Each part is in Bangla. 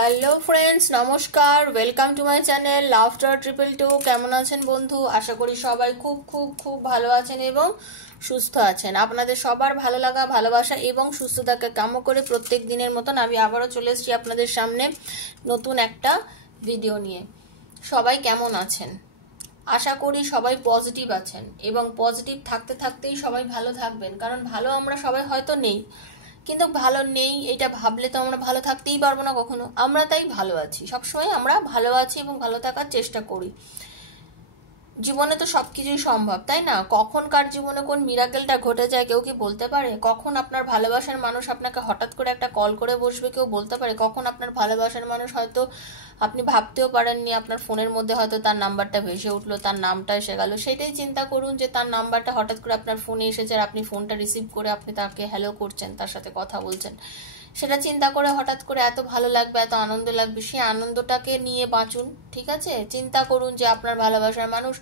হ্যালো ফ্রেন্ডস, নমস্কার। Welcome to my channel laughter 222। কেমন আছেন বন্ধু? আশা করি সবাই খুব খুব খুব ভালো আছেন এবং সুস্থ আছেন। আপনাদের সবার ভালো লাগা, ভালোবাসা এবং সুস্থতাকে কাম্য করে প্রত্যেক দিনের মতন আমি আবারও চলে এসেছি আপনাদের সামনে নতুন একটা ভিডিও নিয়ে। সবাই কেমন আছেন? আশা করি সবাই পজিটিভ আছেন এবং পজিটিভ থাকতে থাকতেই সবাই ভালো থাকবেন। কারণ ভালো আমরা সবাই হয়তো নেই, কিন্তু ভালো নেই এটা ভাবলে তো আমরা ভালো থাকতেই পারবো না কখনো। আমরা তাই ভালো আছি, সবসময় আমরা ভালো আছি এবং ভালো থাকার চেষ্টা করি। জীবনে তো সবকিছুই সম্ভব, তাই না? কখন কার জীবনে কোন মিরাকেলটা ঘটে যায় কেউ কি বলতে পারে? কখন আপনার ভালোবাসার মানুষ আপনাকে হঠাৎ করে একটা কল করে বসবে কেউ বলতে পারে? কখন আপনার ভালোবাসার মানুষ হয়তো আপনি ভাবতেও পারেননি, আপনার ফোনের মধ্যে হয়তো তার নাম্বারটা ভেসে উঠলো, তার নামটা এসে গেল। সেটাই চিন্তা করুন যে তার নাম্বারটা হঠাৎ করে আপনার ফোনে এসেছে আর আপনি ফোনটা রিসিভ করে আপনি তাকে হ্যালো করছেন, তার সাথে কথা বলছেন। সেটা চিন্তা করে হঠাৎ করে এত ভালো লাগবে, এত আনন্দ লাগবে। সেই আনন্দটাকে নিয়ে বাঁচুন, ঠিক আছে? চিন্তা করুন যে আপনার ভালোবাসার মানুষ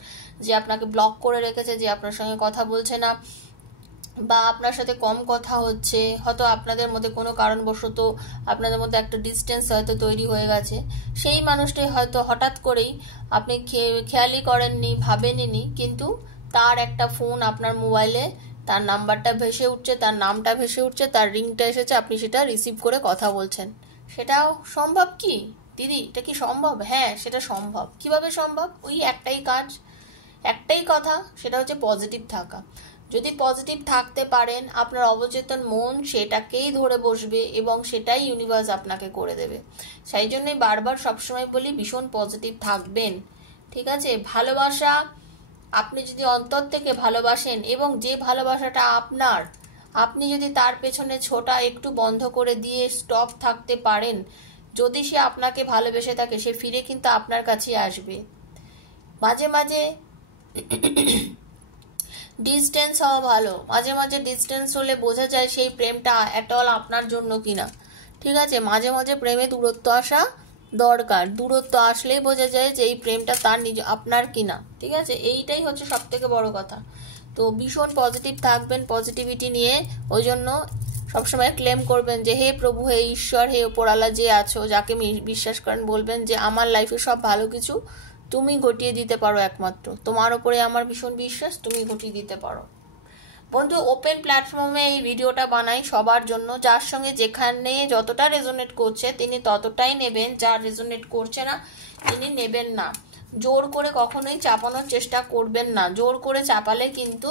যে আপনাকে ব্লক করে রেখেছে, যে আপনার সঙ্গে কথা বলছে না বা আপনার সাথে কম কথা হচ্ছে, হয়তো আপনাদের মধ্যে কোনো কারণবশত আপনাদের মধ্যে একটা ডিস্টেন্স হয়তো তৈরি হয়ে গেছে। সেই মানুষটাই হয়তো হঠাৎ করেই আপনি খেয়ালই করেননি, ভাবেননি, কিন্তু তার একটা ফোন আপনার মোবাইলে, তার নাম্বারটা ভেসে উঠছে, তার নামটা ভেসে উঠছে, তার রিংটা এসেছে, আপনি সেটা রিসিভ করে কথা বলছেন। সেটাও সম্ভব কি দিদি? এটা কি সম্ভব? হ্যাঁ, সেটা সম্ভব। কিভাবে সম্ভব? ওই একটাই কাজ, একটাই কথা, সেটা হচ্ছে পজিটিভ থাকা। যদি পজিটিভ থাকতে পারেন, আপনার অবচেতন মন সেটাকেই ধরে বসবে এবং সেটাই ইউনিভার্স আপনাকে করে দেবে। সেই জন্যই বারবার সবসময় বলি ভীষণ পজিটিভ থাকবেন, ঠিক আছে? ভালোবাসা আপনি যদি অন্তর থেকে ভালোবাসেন এবং যে ভালোবাসাটা আপনার, আপনি যদি তার পেছনে ছোটা একটু বন্ধ করে দিয়ে স্টপ থাকতে পারেন, যদি সে আপনাকে ভালোবেসে থাকে, সে ফিরে কিন্তু আপনার কাছে আসবে। মাঝে মাঝে ডিস্টেন্স হওয়া ভালো, মাঝে মাঝে ডিস্টেন্স হলে বোঝা যায় সেই প্রেমটা এটল আপনার জন্য কিনা, ঠিক আছে? মাঝে মাঝে প্রেমে দূরত্ব আসা দরকার। দূরত্ব আসলেই বোঝা যায় যে এই প্রেমটা তার আপনার কিনা, ঠিক আছে? এইটাই হচ্ছে সব থেকে বড় কথা। তো ভীষণ পজিটিভ থাকবেন, পজিটিভিটি নিয়ে ওই জন্য সবসময় ক্লেম করবেন যে হে প্রভু, হে ঈশ্বর, হে ওপরওয়ালা যে আছো, যাকে বিশ্বাস করেন, বলবেন যে আমার লাইফে সব ভালো কিছু তুমি ঘটিয়ে দিতে পারো, একমাত্র তোমার উপরে আমার ভীষণ বিশ্বাস, তুমি ঘটিয়ে দিতে পারো। বন্ধু, ওপেন প্ল্যাটফর্মে এই ভিডিওটা বানাই সবার জন্য। যার সঙ্গে যেখানে যতটা রেজোনেট করছে তিনি ততটাই নেবেন, যার রেজোনেট করছে না তিনি নেবেন না। জোর করে কখনোই চাপানোর চেষ্টা করবেন না। জোর করে চাপালে কিন্তু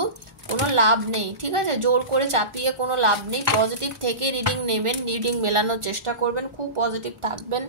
কোনো লাভ নেই, ঠিক আছে? জোর করে চাপিয়ে কোনো লাভ নেই। পজিটিভ থেকে রিডিং নেবেন, রিডিং মেলানোর চেষ্টা করবেন, খুব পজিটিভ থাকবেন।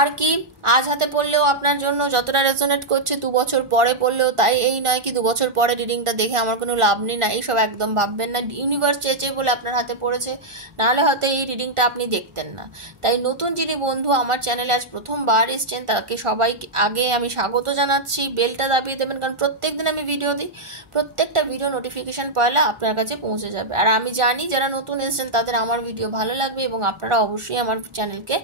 আর কি, আজ হাতে পড়লেও আপনার জন্য যতটা রেজোনেট করছে 2 বছর পরে পড়লেও তাই। এই নয় কি 2 বছর পরে রিডিংটা দেখে আমার কোনো লাভ নেই, না, এইসব একদম ভাববেন না। ইউনিভার্স চেয়েছে বলে আপনার হাতে পড়েছে, নাহলে হয়তো এই রিডিংটা আপনি দেখতেন না। তাই নতুন যিনি বন্ধু আমার চ্যানেলে আজ প্রথমবার এসছেন, তাকে সবাই আগে আমি স্বাগত জানাচ্ছি। বেলটা দাবিয়ে দেবেন, কারণ প্রত্যেকদিন আমি ভিডিও দিই, প্রত্যেকটা ভিডিও নোটিফিকেশন পয়লা আপনার কাছে পৌঁছে যাবে। আর আমি জানি যারা নতুন এসেছেন তাদের আমার ভিডিও ভালো লাগবে এবং আপনারা অবশ্যই আমার চ্যানেলকে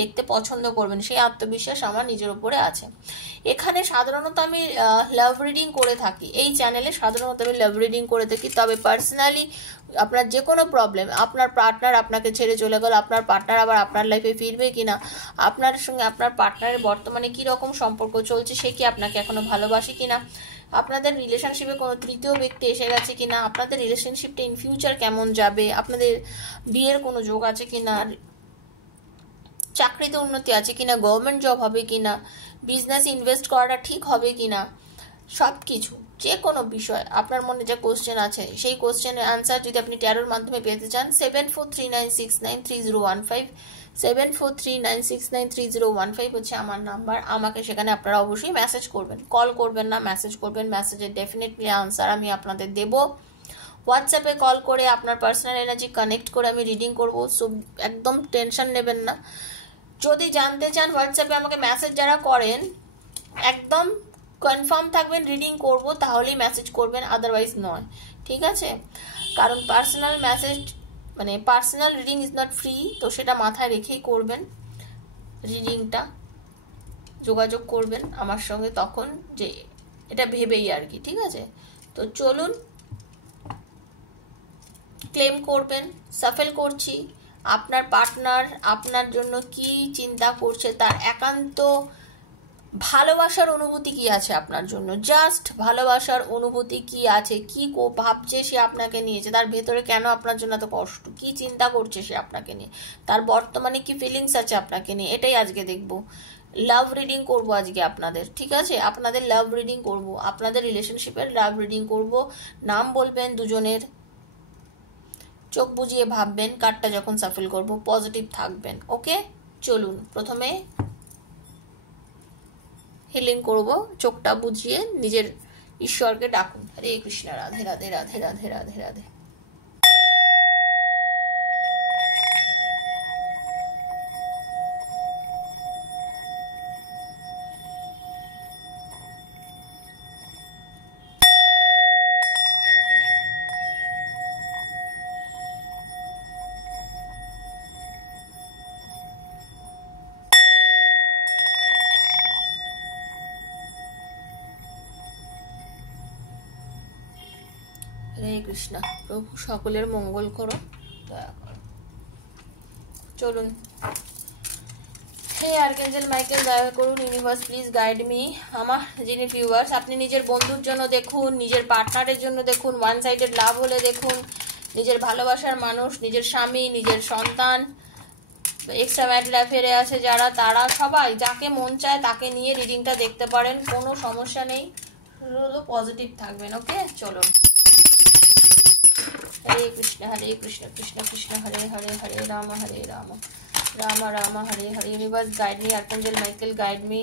দেখতে পছন্দ করবেন, সেই আত্মবিশ্বাস আমার নিজের উপরে আছে। এখানে সাধারণত আমি লাভ রিডিং করে থাকি, এই চ্যানেলে সাধারণত আমি লাভ রিডিং করে থাকি। তবে পার্সোনালি আপনার যে কোনো প্রবলেম, আপনার পার্টনার আপনাকে ছেড়ে চলে গেল, আপনার পার্টনার আবার আপনার লাইফে ফিরবে কিনা, আপনার সঙ্গে আপনার পার্টনারের বর্তমানে কি রকম সম্পর্ক চলছে, সে কি আপনাকে এখনো ভালোবাসে কিনা, আপনাদের রিলেশনশিপে কোনো তৃতীয় ব্যক্তি এসে গেছে কিনা, আপনাদের রিলেশনশিপটা ইন ফিউচার কেমন যাবে, আপনাদের বিয়ের কোনো যোগ আছে কিনা, চাকরিতে উন্নতি আছে কিনা, গভর্নমেন্ট জব হবে কিনা, বিজনেস ইনভেস্ট করাটা ঠিক হবে কিনা, সব কিছু যে কোনো বিষয় আপনার মনে যে কোশ্চেন আছে সেই কোশ্চেনের আনসার যদি আপনি ট্যারোর মাধ্যমে পেতে চান, 7439693015 7439693015 হচ্ছে আমার নাম্বার। আমাকে সেখানে আপনারা অবশ্যই মেসেজ করবেন, কল করবেন না, মেসেজ করবেন। মেসেজের ডেফিনেটলি আনসার আমি আপনাদের দেব। হোয়াটসঅ্যাপে কল করে আপনার পার্সোনাল এনার্জি কানেক্ট করে আমি রিডিং করবো, সো একদম টেনশন নেবেন না। যদি জানতে চান হোয়াটসঅ্যাপে আমাকে মেসেজ যারা করেন, একদম কনফার্ম থাকবেন রিডিং করব, তাহলেই মেসেজ করবেন, আদারওয়াইজ নয়, ঠিক আছে? কারণ পার্সোনাল মেসেজ মানে personal reading is not free, তো সেটা মাথায় রেখেই করবেন। রিডিংটা যোগাযোগ করবেন আমার সঙ্গে তখন, যে এটা ভেবেই আর কি, ঠিক আছে? তো চলুন ক্লেম করবেন, সাফেল করছি। আপনার পার্টনার আপনার জন্য কি চিন্তা করছে, তার একান্ত ভালোবাসার অনুভূতি কি আছে আপনার জন্য, জাস্ট ভালোবাসার অনুভূতি কি আছে, কি ভাবছে সে আপনাকে নিয়েছে, তার ভেতরে কেন আপনার জন্য এত কষ্ট, কি চিন্তা করছে সে আপনাকে নিয়ে, তার বর্তমানে কি ফিলিংস আছে আপনাকে নিয়ে, এটাই আজকে দেখবো। লাভ রিডিং করব আজকে আপনাদের, ঠিক আছে? আপনাদের লাভ রিডিং করব, আপনাদের রিলেশনশিপের লাভ রিডিং করব। নাম বলবেন দুজনের, চোখ বুজিয়ে ভাববেন কার্ডটা যখন সাফল করব, পজিটিভ থাকবেন। ওকে, চলুন প্রথমে হিলিং করব। চোখটা বুঝিয়ে নিজের ঈশ্বরকে ডাকুন। হরে কৃষ্ণ, রাধে রাধে রাধে রাধে রাধে রাধে। হরে কৃষ্ণ। প্রভু সকলের মঙ্গল করো, দয়া করো। চলুন। হে আর্কেঞ্জেল মাইকেল, দয়া করুন। Universe please guide me. আমার যিনি ভিউয়ার্স, আপনি নিজের বন্ধুর জন্য দেখুন, নিজের পার্টনারের জন্য দেখুন, ওয়ান সাইডেড লাভ হলে দেখুন, নিজের ভালোবাসার মানুষ, নিজের স্বামী, নিজের সন্তান, এক্সট্রা ম্যারিটাল অ্যাফেয়ারে আছে যারা, তারা সবাই যাকে মন চায় তাকে নিয়ে রিডিংটা দেখতে পারেন, কোনো সমস্যা নেই, শুধু পজিটিভ থাকবেন। ওকে, চলো। Hare Krishna Krishna Krishna Hare Hare, Hare Ram Ram Ram Hare Hare. Universe guide me, archangel Michael guide me,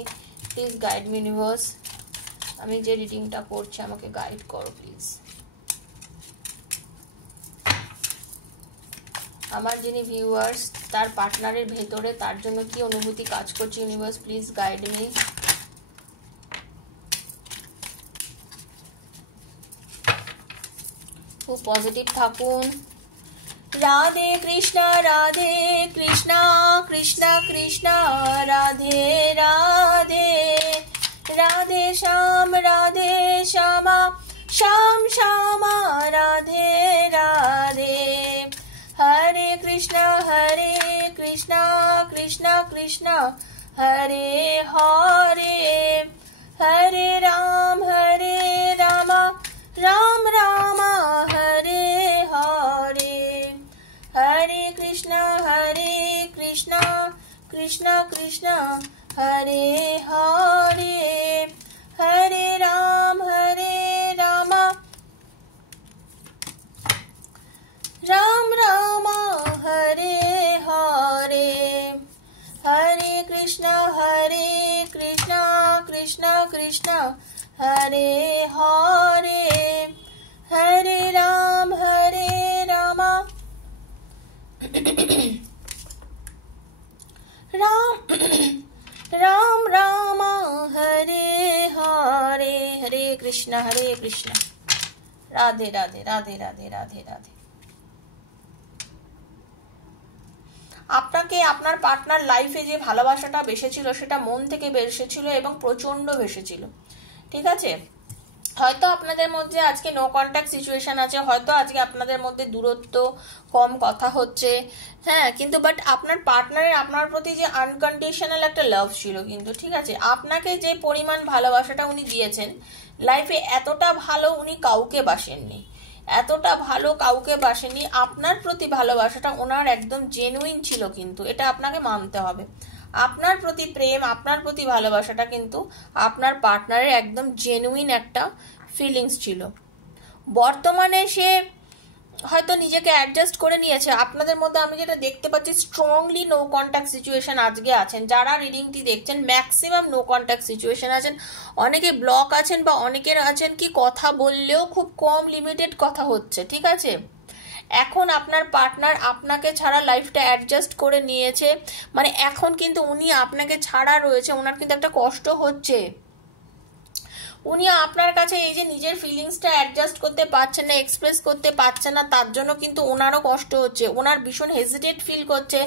please guide me universe. আমি যে রিডিংটা করছি আমাকে গাইড করো প্লিজ। আমার যিনি ভিউয়ার্স, তার পার্টনারের ভেতরে তার জন্য কি অনুভূতি কাজ করছে, ইউনিভার্স প্লিজ গাইড মি। খুব পজিটিভ থাকুন। রাধে কৃষ্ণ কৃষ্ণ কৃষ্ণ রাধে রাধে, রাধে শ্যাম শ্যাম শ্যামা রাধে রাধে। হরে কৃষ্ণ কৃষ্ণ কৃষ্ণ হরে হরে, হরে রাম রাম রাম হরে হরে। হরে কৃষ্ণ কৃষ্ণ কৃষ্ণ হরে হরে, হরে রাম রাম রাম হরে হরে। হরে কৃষ্ণ কৃষ্ণ কৃষ্ণ হরে হরে, হরে রাম রাম রাম হরে হরে। হরে কৃষ্ণ রাধে রাধে রাধে রাধে রাধে রাধে। আপনাকে আপনার পার্টনার লাইফে যে ভালোবাসাটা বেসেছিল সেটা মন থেকে বেসেছিল এবং প্রচন্ড বেসেছিল, ঠিক আছে? হয়তো আপনাদের মধ্যে আজকে নো কন্ট্যাক্ট সিচুয়েশন আছে, হয়তো আজকে আপনাদের মধ্যে দূরত্ব, কম কথা হচ্ছে, হ্যাঁ, কিন্তু বাট আপনার পার্টনারের আপনার প্রতি যে আনকন্ডিশনাল একটা লাভ ছিল কিন্তু, ঠিক আছে? আপনাকে যে পরিমাণ ভালোবাসাটা উনি দিয়েছেন লাইফে, এতটা ভালো উনি কাউকে বাসেননি, এতটা ভালো কাউকে বাসেনি। আপনার প্রতি ভালোবাসাটা ওনার একদম জেনুইন ছিল, কিন্তু এটা আপনাকে মানতে হবে। আপনার প্রতি প্রেম, আপনার প্রতি ভালোবাসাটা কিন্তু আপনার পার্টনারের একদম জেনুইন একটা ফিলিংস ছিল। বর্তমানে সে হয়তো নিজেকে অ্যাডজাস্ট করে নিয়েছে। আপনাদের মধ্যে আমি যেটা দেখতে পাচ্ছি, স্ট্রংলি নো কন্ট্যাক্ট সিচুয়েশন আজকে আছেন যারা রিডিংটি দেখছেন, ম্যাক্সিমাম নো কন্ট্যাক্ট সিচুয়েশন আছেন। অনেকে ব্লক আছেন বা অনেকের আছেন কি কথা বললেও খুব কম লিমিটেড কথা হচ্ছে, ঠিক আছে? এখন আপনার পার্টনার আপনাকে ছাড়া লাইফটা অ্যাডজাস্ট করে নিয়েছে, মানে এখন কিন্তু উনি আপনাকে ছাড়া রয়েছে, ওনার কিন্তু একটা কষ্ট হচ্ছে। উনি আপনার কাছে এই যে নিজের ফিলিংসটা অ্যাডজাস্ট করতে পারছেন না, এক্সপ্রেস করতে পারছেন না, তার জন্য কিন্তু ওনারও কষ্ট হচ্ছে, ওনার ভীষণ হেজিটেট ফিল করছে।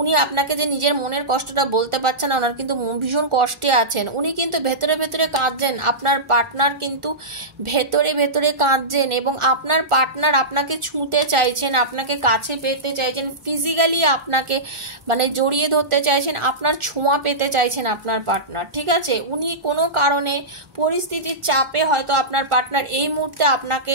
উনি আপনাকে যে নিজের মনের কষ্টটা বলতে পারছেন না, ওনার কিন্তু ভীষণ কষ্টে আছেন। উনি কিন্তু ভেতরে ভেতরে কাঁদছেন, আপনার পার্টনার কিন্তু ভেতরে ভেতরে কাঁদছেন, এবং আপনার পার্টনার আপনাকে ছুঁতে চাইছেন, আপনাকে কাছে পেতে চাইছেন, ফিজিক্যালি আপনাকে মানে জড়িয়ে ধরতে চাইছেন, আপনার ছোঁয়া পেতে চাইছেন আপনার পার্টনার। ঠিক আছে, উনি কোনো কারণে পরিস্থিতির চাপে হয়তো আপনার পার্টনার এই মুহূর্তে আপনাকে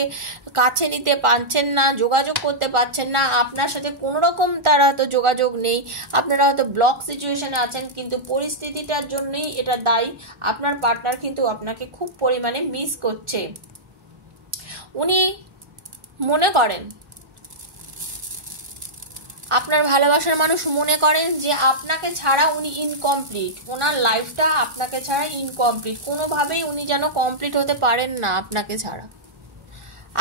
কাছে নিতে পারছেন না, যোগাযোগ করতে পারছেন না, আপনার সাথে কোনো রকম তার হয়তো যোগাযোগ নেই, আপনারা হয়তো ব্লক সিচুয়েশনে আছেন, কিন্তু পরিস্থিতিটার জন্যই এটা দায়ী। আপনার পার্টনার কিন্তু আপনাকে খুব পরিমাণে মিস করছে। উনি মনে করেন, আপনার ভালোবাসার মানুষ মনে করেন যে আপনাকে ছাড়া উনি ইনকমপ্লিট, ওনার লাইফটা আপনাকে ছাড়া ইনকমপ্লিট, কোনোভাবেই উনি যেন কমপ্লিট হতে পারেন না আপনাকে ছাড়া।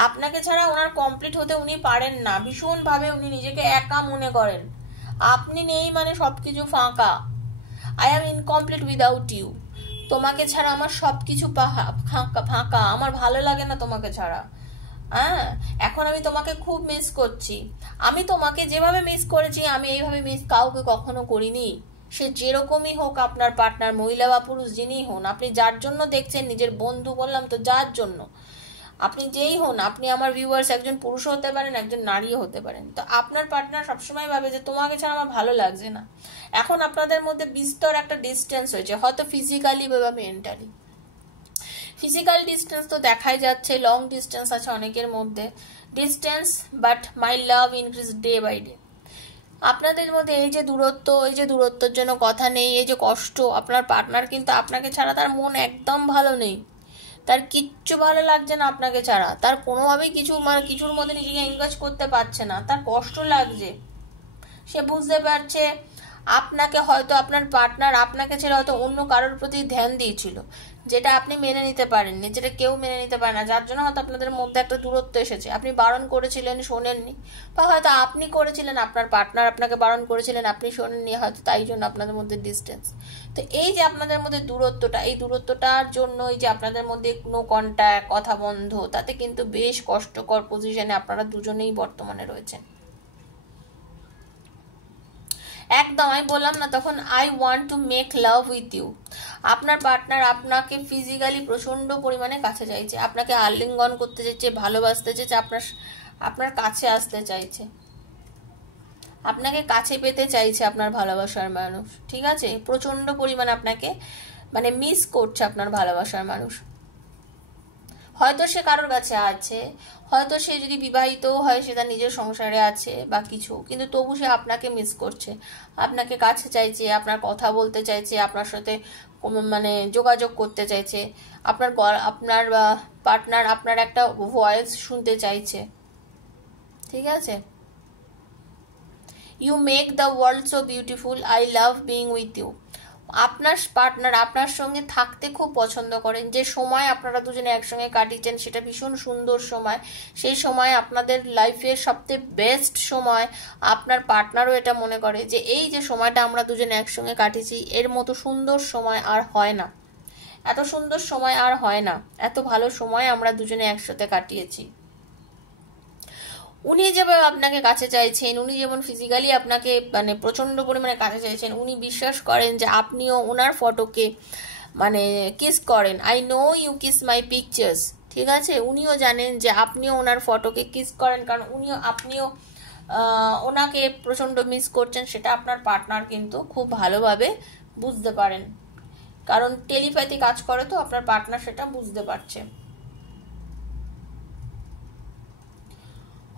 আপনাকে ছাড়া ওনার কমপ্লিট হতে উনি পারেন না, ভীষণভাবে উনি নিজেকে একা মনে করেন। আপনি নেই মানে সবকিছু ফাঁকা। I am incomplete without you. তোমাকে ছাড়া আমার সবকিছু ফাঁকা, আমার ভালো লাগে না তোমাকে ছাড়া। হ্যাঁ, এখন আমি তোমাকে খুব মিস করছি। আমি তোমাকে যেভাবে মিস করেছি, আমি এইভাবে মিস কাউকে কখনো করিনি। সে যেরকমই হোক, আপনার পার্টনার মহিলা বা পুরুষ যিনিই হন, আপনি যার জন্য দেখছেন, নিজের বন্ধু বললাম তো, যার জন্য আপনি যেই হন, আপনি আমার ভিউয়ার্স একজন পুরুষ হতে পারেন, একজন নারীও হতে পারেন, তো আপনার পার্টনার সবসময় ভাবে যে তোমাকে ছাড়া আমার ভালো লাগছে না। এখন আপনাদের মধ্যে বিস্তর একটা ডিস্টেন্স হয়েছে, হয়তো ফিজিক্যালি বা মেন্টালি। ফিজিক্যাল ডিস্টেন্স তো দেখাই যাচ্ছে, লং ডিস্টেন্স আছে অনেকের মধ্যে distance, but my love increase day by day. আপনাদের মধ্যে এই যে দূরত্ব, এই যে দূরত্বের জন্য কথা নেই, এই যে কষ্ট, আপনার পার্টনার কিন্তু আপনাকে ছাড়া তার মন একদম ভালো নেই, তার কিচ্ছু ভালো লাগছে না আপনাকে ছাড়া, তার কোনোভাবেই কিছুর মধ্যে নিজেকে এনগেজ করতে পারছে না, তার কষ্ট লাগছে। সে বুঝতে পারছে আপনাকে হয়তো, আপনার পার্টনার আপনাকে ছেড়ে হয়তো অন্য কারোর প্রতি ধ্যান দিয়েছিল, যেটা আপনি মেনে নিতে পারেননি, যেটা কেউ মেনে নিতে পারে না, যার জন্য হয়তো আপনাদের মধ্যে একটা দূরত্ব এসেছে। আপনি বারণ করেছিলেন, শোনেননি, বা হয়তো আপনি করেছিলেন, আপনার পার্টনার আপনাকে বারণ করেছিলেন, আপনি শোনেননি, হয়তো তাই জন্য আপনাদের মধ্যে ডিস্টেন্স। তো এই যে আপনাদের মধ্যে দূরত্বটা, এই দূরত্বটার জন্য এই যে আপনাদের মধ্যে নো কন্ট্যাক্ট, কথা বন্ধ, তাতে কিন্তু বেশ কষ্টকর পজিশনে আপনারা দুজনেই বর্তমানে রয়েছেন। একদম আমি বললাম না তখন, I want to make love with you. আপনার পার্টনার আপনাকে ফিজিক্যালি প্রচন্ড পরিমাণে কাছে চাইছে, আপনাকে আলিঙ্গন করতে চাইছে, ভালোবাসতে চাইছে, আপনার কাছে আসতে চাইছে, আপনাকে কাছে পেতে চাইছে আপনার ভালোবাসার মানুষ। ঠিক আছে, প্রচন্ড পরিমাণে আপনাকে মানে মিস করছে আপনার ভালোবাসার মানুষ। হয়তো সে কারোর কাছে আছে, হয়তো সে যদি বিবাহিত হয়, সে তার নিজের সংসারে আছে বা কিছু, কিন্তু তবু সে আপনাকে মিস করছে, আপনাকে কাছে চাইছে, আপনার কথা বলতে চাইছে, আপনার সাথে মানে যোগাযোগ করতে চাইছে, আপনার পার্টনার আপনার একটা ভয়েস শুনতে চাইছে। ঠিক আছে, you make the world so beautiful, I love being with you. আপনার পার্টনার আপনার সঙ্গে থাকতে খুব পছন্দ করেন, যে সময় আপনারা দুজনে একসঙ্গে কাটিয়েছেন সেটা ভীষণ সুন্দর সময়, সেই সময় আপনাদের লাইফের সবচেয়ে বেস্ট সময়। আপনার পার্টনারও এটা মনে করে যে এই যে সময়টা আমরা দুজনে একসঙ্গে কাটিয়েছি, এর মতো সুন্দর সময় আর হয় না, এত সুন্দর সময় আর হয় না, এত ভালো সময় আমরা দুজনে একসাথে কাটিয়েছি। উনি যেভাবে আপনাকে কাছে চাইছেন, উনি যেমন ফিজিক্যালি আপনাকে মানে প্রচন্ড পরিমাণে কাছে চাইছেন, উনি বিশ্বাস করেন যে আপনিও ওনার ফটোকে মানে কিস করেন। I know you kiss my pictures. ঠিক আছে, উনিও জানেন যে আপনিও ওনার ফটোকে কিস করেন, কারণ আপনিও ওনাকে প্রচন্ড মিস করছেন, সেটা আপনার পার্টনার কিন্তু খুব ভালোভাবে বুঝতে পারেন, কারণ টেলিপ্যাথি কাজ করে, তো আপনার পার্টনার সেটা বুঝতে পারছে।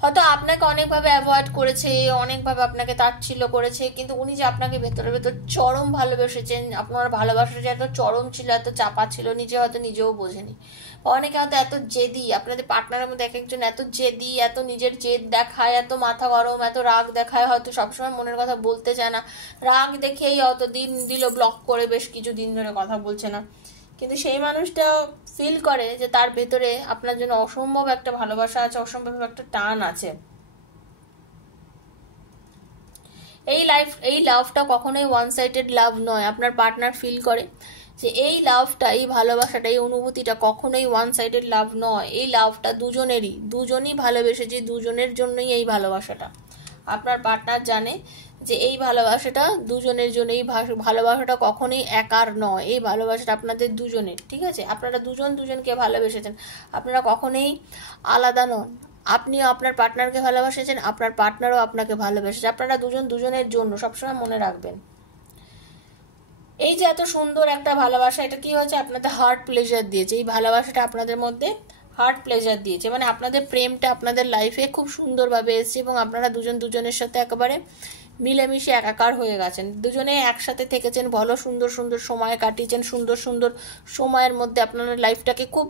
হয়তো আপনাকে অনেকভাবে অ্যাভয়েড করেছে, অনেকভাবে আপনাকে তাচ্ছিল্য করেছে, কিন্তু উনি যে আপনাকে ভেতরে ভেতর চরম ভালোবেসেছেন, আপনার ভালোবাসা যে এত চরম ছিল, এত চাপা ছিল, নিজেও বোঝেনি। অনেকে হয়তো এত জেদি, আপনাদের পার্টনারের মধ্যে এক একজন এত জেদি, এত নিজের জেদ দেখায়, এত মাথা গরম, এত রাগ দেখায়, হয়তো সবসময় মনের কথা বলতে চায় না, রাগ দেখেই হয়তো দিন দিল ব্লক করে, বেশ কিছু দিন ধরে কথা বলছে না, কিন্তু সেই মানুষটা ফিল করে যে তার ভেতরে আপনার জন্য অসম্ভব একটা ভালোবাসা আছে, অসম্ভব একটা টান আছে। এই লাভটা কখনোই ওয়ান সাইডেড লাভ নয়। আপনার পার্টনার ফিল করে যে এই লাভটা, এই ভালোবাসাটা, এই অনুভূতিটা কখনোই ওয়ান সাইডেড লাভ নয়। এই লাভটা দুজনেরই, দুজনই ভালোবেসেছে, দুজনের জন্যই এই ভালোবাসাটা। আপনার পার্টনার জানে যে এই ভালোবাসাটা দুজনের জন্য, এই ভালোবাসাটা কখনোই একার নয়, এই ভালোবাসাটা আপনাদের দুজনের, ঠিক আছে? আপনারা দুজন দুজনকে ভালোবেসেছেন, আপনারা কখনোই আলাদা নন। আপনিও আপনার পার্টনারকে ভালোবাসেছেন, আপনার পার্টনারও আপনাকে ভালোবেসেছে, আপনারা দুজন দুজনের জন্য, সবসময় মনে রাখবেন। এই যে এত সুন্দর একটা ভালোবাসা, এটা কি হয়েছে? আপনাদের হার্ট প্লেজার দিয়েছে। এই ভালোবাসাটা আপনাদের মধ্যে হার্ট প্লেজার দিয়েছে, মানে আপনাদের প্রেমটা আপনাদের লাইফে খুব সুন্দরভাবে এসেছে এবং আপনারা দুজন দুজনের সাথে একেবারে মিলেমিশে একাকার হয়ে গেছেন। দুজনে একসাথে থেকেছেন, ভালো সুন্দর সুন্দর সময় কাটিয়েছেন, সুন্দর সুন্দর সময়ের মধ্যে আপনারা লাইফটাকে খুব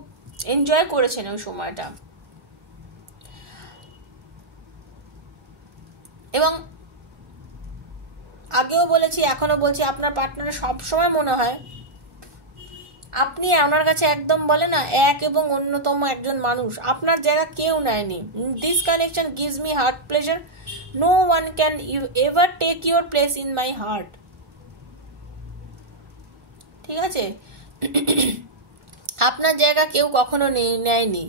এনজয় করেছেন ওই সময়টা। এবং আগেও বলেছি, এখনো বলছি, আপনার পার্টনারের সবসময় মনে হয় আপনি ওনার কাছে একদম বলে না এক এবং অন্যতম একজন মানুষ, আপনার জায়গা কেউ নেয়নি। This connection gives me heart pleasure, no one can ever take your place in my heart. ঠিক আছে? আপনার জায়গা কেউ কখনো নেয়নি।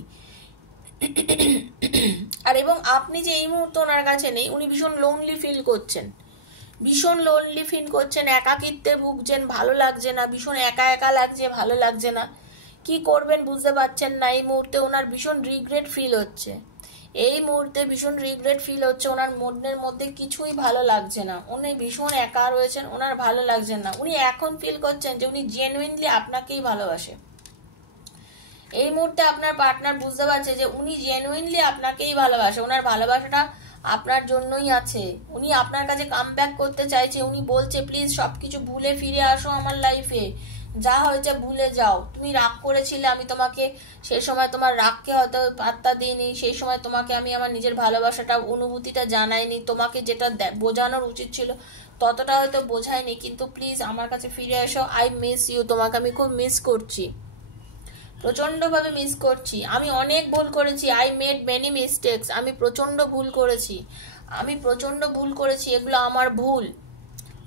আর এবং আপনি যে এই মুহূর্তে ওনার কাছে নেই, উনি ভীষণ লোনলি ফিল করছেন, ভীষণ লোনলি ফিল করছেন, একাকিত্বে ভুগছেন, ভালো লাগছে না, ভীষণ একা একা লাগছে, ভালো লাগছে না, কি করবেন বুঝতে পারছেন না। এই মুহূর্তে ওনার ভীষণ রিগ্রেট ফিল হচ্ছে, এই মুহূর্তে ভীষণ রিগ্রেট ফিল হচ্ছে, ওনার মনের মধ্যে কিছুই ভালো লাগছে না, উনি ভীষণ একা রয়েছেন, ওনার ভালো লাগছে না। উনি এখন ফিল করছেন যে উনি জেনুইনলি আপনাকেই ভালোবাসে। এই মুহূর্তে আপনার পার্টনার বুঝতে পারছে যে উনি জেনুইনলি আপনাকেই ভালোবাসে, ওনার ভালোবাসাটা আপনার জন্যই আছে। উনি আপনার কাছে কাম ব্যাক করতে চাইছে, উনি বলছে প্লিজ সবকিছু ভুলে ফিরে আসো আমার লাইফে, যা হয়েছে ভুলে যাও। তুমি রাগ করেছিলে, আমি তোমাকে সেই সময় তোমার রাগকে হয়তো পাত্তা দিইনি, সেই সময় তোমাকে আমি আমার নিজের ভালোবাসাটা, অনুভূতিটা জানাইনি, তোমাকে যেটা বোঝানোর উচিত ছিল ততটা হয়তো বোঝায়নি, কিন্তু প্লিজ আমার কাছে ফিরে এসো, আই মিস ইউ, তোমাকে আমি খুব মিস করছি, প্রচন্ডভাবে মিস করছি। আমি অনেক ভুল করেছি, আই মেড মেনি মিস্টেক্স, আমি প্রচন্ড ভুল করেছি, আমি প্রচন্ড ভুল করেছি, এগুলো আমার ভুল।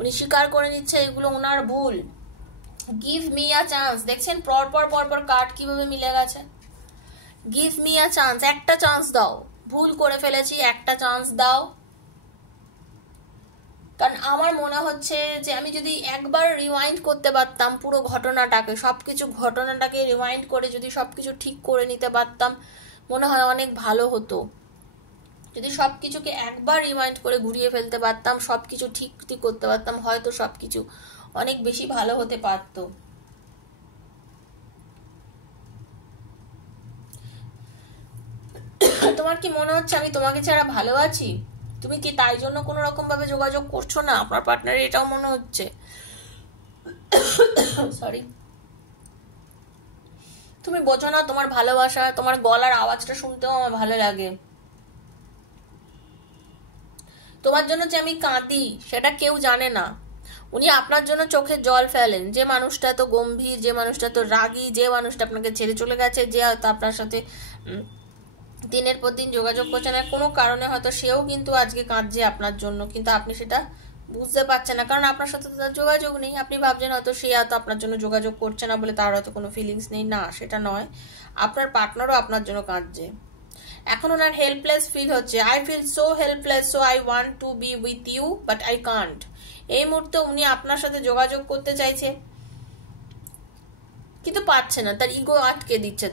উনি স্বীকার করে নিচ্ছে এগুলো ওনার ভুল। গিভ মি আ চান্স, দেখছেন পরপর পরপর কার্ড কিভাবে মিলে গেছে। গিভ মি আ চান্স, একটা চান্স দাও, ভুল করে ফেলেছি, একটা চান্স দাও। কারণ আমার মনে হচ্ছে যে আমি যদি একবার রিওয়াইন্ড করতে পারতাম পুরো ঘটনাটাকে, সবকিছু ঘটনাটাকে রিওয়াইন্ড করে যদি সবকিছু ঠিক করে নিতে পারতাম, মনে হয় অনেক ভালো হতো। যদি সবকিছুকে একবার রিওয়াইন্ড করে ঘুরিয়ে ফেলতে পারতাম, সবকিছু ঠিক ঠিক করতে পারতাম, হয়তো সবকিছু অনেক বেশি ভালো হতে পারতো। তোমার কি মনে হচ্ছে আমি তোমাকে ছাড়া ভালো আছি? তুমি কি তাই জন্য কোনো রকম ভাবে যোগাযোগ করছো না? আপনার পার্টনার এটাও মনে হচ্ছে। সরি, তুমি বোঝো না তোমার ভালোবাসা, তোমার গলার আওয়াজটা শুনতেও আমার ভালো লাগে। তোমার জন্য যে আমি কাঁদি সেটা কেউ জানে না। উনি আপনার জন্য চোখে জল ফেলেন, যে মানুষটা এত গম্ভীর, যে মানুষটা এত রাগী, যে মানুষটা আপনাকে ছেড়ে চলে গেছে, যে হয়তো আপনার সাথে দিনের পর দিন যোগাযোগ করছে না কোনো কারণে, হয়তো সেও কিন্তু আজকে কাঁদছে আপনার জন্য, কিন্তু আপনি সেটা বুঝতে পারছেন না, কারণ আপনার সাথে তার যোগাযোগ নেই। আপনি ভাবছেন হয়তো সে হয়তো আপনার জন্য যোগাযোগ করছে না বলে তার হয়তো কোনো ফিলিংস নেই, না সেটা নয়, আপনার পার্টনারও আপনার জন্য কাঁদছে। এখন ওনার হেল্পলেস ফিল হচ্ছে, I feel so helpless, so I want to be with you but I can't. এই মুহূর্তে উনি আপনার সাথে যোগাযোগ করতে চাইছে কিন্তু পারছে না, তার ইগো আটকে দিচ্ছে,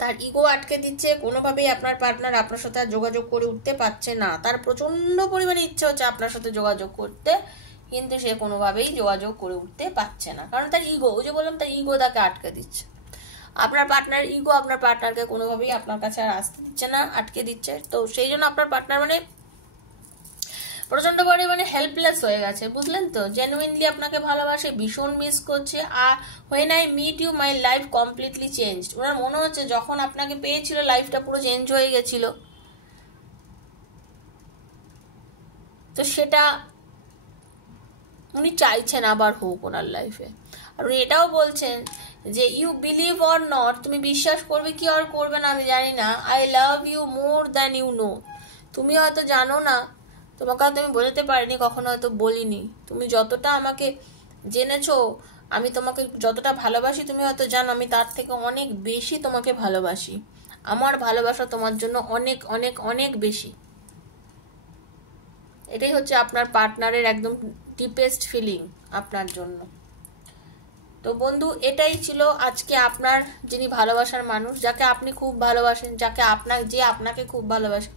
তার ইগো আটকে দিচ্ছে, কোনোভাবেই আপনার পার্টনার আপনার সাথে যোগাযোগ করে উঠতে পারছে না। তার প্রচন্ড পরিমাণে ইচ্ছে হচ্ছে আপনার সাথে যোগাযোগ করতে, কিন্তু সে কোনোভাবেই যোগাযোগ করে উঠতে পারছে না, কারণ তার ইগো, ওই যে বললাম তার ইগো তাকে আটকে দিচ্ছে। আপনার পার্টনার ইগো আপনার পার্টনারকে কোনোভাবেই আপনার কাছে আর আসতে দিচ্ছে না, আটকে দিচ্ছে। তো সেই জন্য আপনার পার্টনার মানে প্রচন্ড পরিমাণে হেল্পলেস হয়ে গেছে, বুঝলেন তো? জেনুইনলি আপনাকে ভালোবাসে, ভীষণ মিস করছে। আর when I meet you my life completely changed, ওনার মনে হচ্ছে যখন আপনাকে পেয়েছিল লাইফটা পুরো চেঞ্জ হয়ে গেছিল, তো সেটা উনি চাইছেন আবার হোক ওনার লাইফে। আর উনি এটাও বলছেন যে ইউ বিলিভ অর নট, তুমি বিশ্বাস করবে কি আর করবে না আমি জানি না, I love you more than you know. তুমি হয়তো জানো না, তোমাকে হয়তো আমি বোঝাতে পারিনি, কখনো হয়তো বলিনি, তুমি যতটা আমাকে জেনেছো আমি তোমাকে যতটা ভালোবাসি তুমি হয়তো জানো আমি তার থেকে অনেক বেশি তোমাকে ভালোবাসি। আমার ভালোবাসা তোমার জন্য অনেক অনেক অনেক বেশি। এটাই হচ্ছে আপনার পার্টনারের একদম ডিপেস্ট ফিলিং আপনার জন্য। তো বন্ধু, এটাই ছিল আজকে আপনার যিনি ভালোবাসার মানুষ, যাকে আপনি খুব ভালোবাসেন, যে আপনাকে খুব ভালোবাসেন,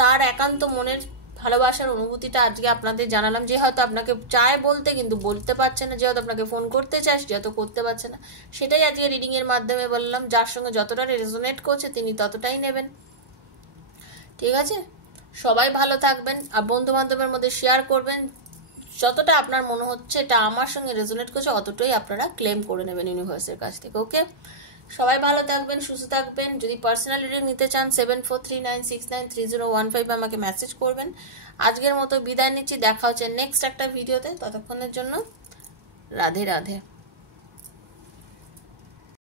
তার একান্ত মনের ভালোবাসার অনুভূতিটা আজকে আপনাদের জানালাম। যে হয়তো আপনাকে চায় বলতে কিন্তু বলতে পারছে না, যে হয়তো আপনাকে ফোন করতে চায় সে হয়তো করতে পারছে না, সেটাই আজকে রিডিং এর মাধ্যমে বললাম। যার সঙ্গে যতটা রেজোনেট করছে তিনি ততটাই নেবেন, ঠিক আছে? সবাই ভালো থাকবেন, আর বন্ধু বান্ধবের মধ্যে শেয়ার করবেন। যতটা আপনার মনে হচ্ছে এটা আমার সঙ্গে রেজোনেট করছে অতটাই আপনারা ক্লেম করে নেবেন ইউনিভার্সের কাছ থেকে। ওকে, সবাই ভালো থাকবেন, সুস্থ থাকবেন। যদি পার্সোনাল রিডিং নিতে চান 7439693015 আমাকে মেসেজ করবেন। আজকের মতো বিদায় নিচ্ছি, দেখা হচ্ছে নেক্সট একটা ভিডিওতে। ততক্ষণের জন্য রাধে রাধে।